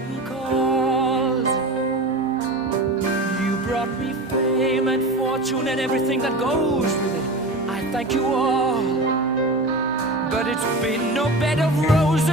curtain calls. You brought me fame and fortune and everything that goes with it. I thank you all, but it's been no bed of roses.